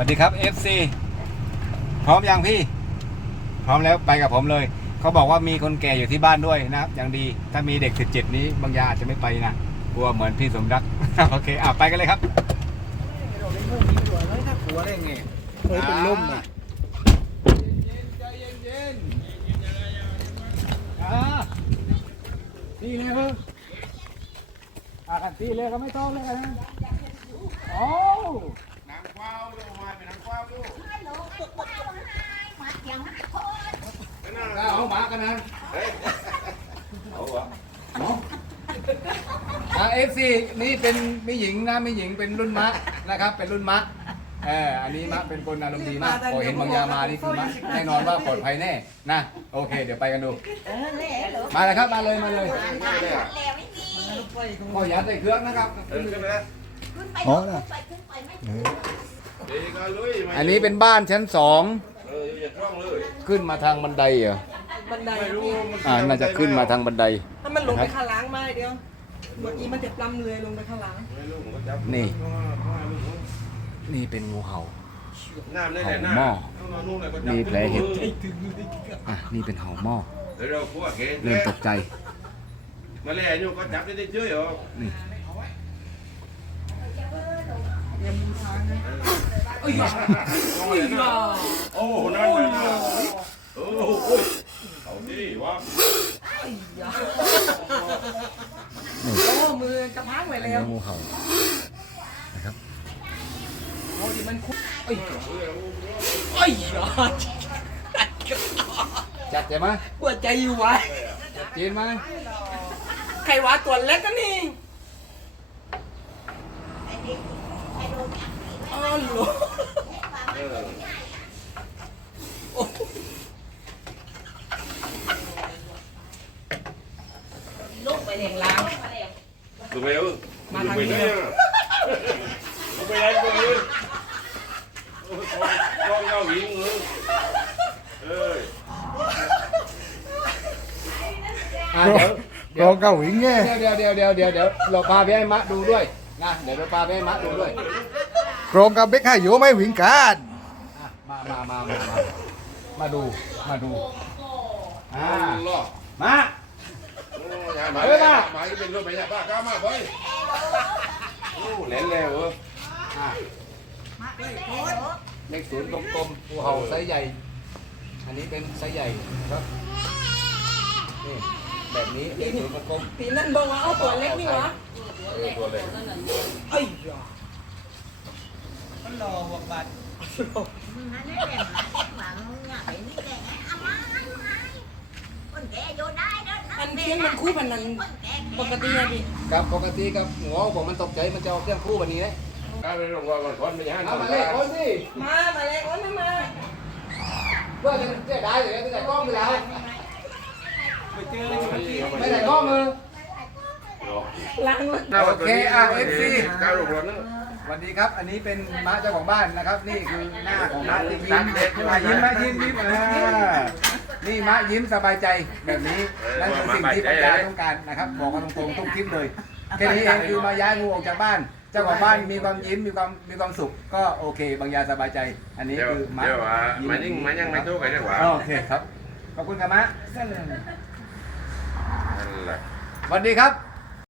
วัสดีครับ FC พร้อมยังพี่ พร้อมแล้วไปกับผมเลย เขาบอกว่ามีคนแก่อยู่ที่บ้านด้วยนะครับอย่างดีถ้ามีเด็ก17นี้บางยาอาจจะไม่ไปนะกลัวเหมือนพี่สมรัก โอเคอะไปกันเลยครับเราเล่นพวกนี้ดีกว่าเลยถ้ากลัวได้ไงเฮ้ยเป็นล่มอะใจเย็นเย็นอ่านี่นะครับอ่ากันที่เลยก็ไม่ต้องเลยนะโอ้ นางกว้าวลูกมาเป็นนางกว้าวลูก ได้เอาหมากันนั้นเอาวะอ่าเอฟซีนี่เป็นไม่หญิงนะไม่หญิงเป็นรุ่นมะนะครับ เป็นรุ่นมะเอออันนี้มะเป็นคนอารมณ์ดีมากพอเห็นบางยามานี่คือมะแน่นอนว่าปลอดภัยแน่นะโอเค เดี๋ยวไปกันดู มาเลยครับมาเลยมาเลยก็ยัดใส่เครื่องนะครับเออขึ้นไปแล้วอ๋อนะเด็กก็ลุยมาอันนี้เป็นบ้านชั้นสอง เอออย่าคล่องเลยขึ้นมาทางบันไดเหรอบันไดไม่รู้นี่มันอ่าน่าจะขึ้นมาทางบันได ถ้ามันลงไปข้างล่างไม่เดียวเมื่อกี้มันจะปล้ำเลยลงไปข้างล่างไม่รู้ผมก็จับนี่ นี่เป็นงูเห่าน้ำนี่แหละน้ำมีแผลเห็บอะนี่เป็นเห่าหม้อเดี๋ยวเราคั่วเกณฑ์เริ่มตกใจมาแล้วอยู่ก็จับได้ได้ช่วยเหรอ นี่ อย่ามูทางนะเอ้ยโอ้ยนะโอ้นั่นเลยโอ้โหเอาดิวะโอ้มือกระพังไว้อันแล้นี้วงูเห่านะครับโอ้ดิมันคุเอ้ยเอ้ยจัดใช่ไหมปวดใจอยู่ไว้จัดจีนไหมใครว่าตัวเล็กกันนี่อ๋อหลว เออ ลูกไปเลี้ยงล้างดูไปเออดูไปเนี่ยดูไปได้ดูเลยกล้องเก้าหญิงเลยเอ้ยอะเดี๋ยวรองเก้าหิงไงเดี๋ยวเดี๋ยวเดี๋ยวเดี๋ยวเดี๋ยวเราพาไปให้มะดูด้วยนะเดี๋ยวเราพาไปให้มะดูด้วยโครงกับเบกให้อยู่ไม่หวิงการอะมามามามามามาดูมาดูอ่าล่อมา ยาหมาหมาเป็นรถไปเนี่ยป้าก้ามาไปโอ้เล่นแล้วเออเลขศูนย์กลมๆงูเห่าไซส์ใหญ่ อันนี้เป็นไซส์ใหญ่ครับนี่แบบนี้เลขศูนย์กลมปีนั้นบอกว่าเอาตัวเล็กนี่วะตัวเล็กเอ้ยอันเที ยงมันคู่พันนั้นปกติอะดิๆครับปกติครับหัวผมมันตกใจมันจะเอาเครื่องคู่แบบนี้นะก้าไปลงว่าก่อนก่อนไปยังเอามาเลขคนสิมามาเลยโอ้ยไม่มาเพื่อจะจะได้เลยจะได้กล้องไปแล้วไม่ได้กล้องมือล้างรถโอเคอะ FC ก้าวลงรถนึงสวัสดีครับ อันนี้เป็นม้าเจ้าของบ้านนะครับ นี่คือหน้าของม้าที่ยิ้มอะยิ้มไหมยิ้มยิ้มอ่า นี่ม้ายิ้มสบายใจแบบนี้นั่นคือสิ่งที่ปัญญาต้องการนะครับบอกกันตรงๆทุกคลิปเลยแค่นี้เองคือมาย้ายงูออกจากบ้าน เจ้าของบ้านมีความยิ้มมีความมีความสุข ก็โอเค บางยาสบายใจ อันนี้เดี๋ยวคือม้าเดี๋ยวว่ามันยังมันยังไม่ทุกข์กันจังหวะโอเคครับขอบคุณครับม้านั่นแหละ สวัสดีครับ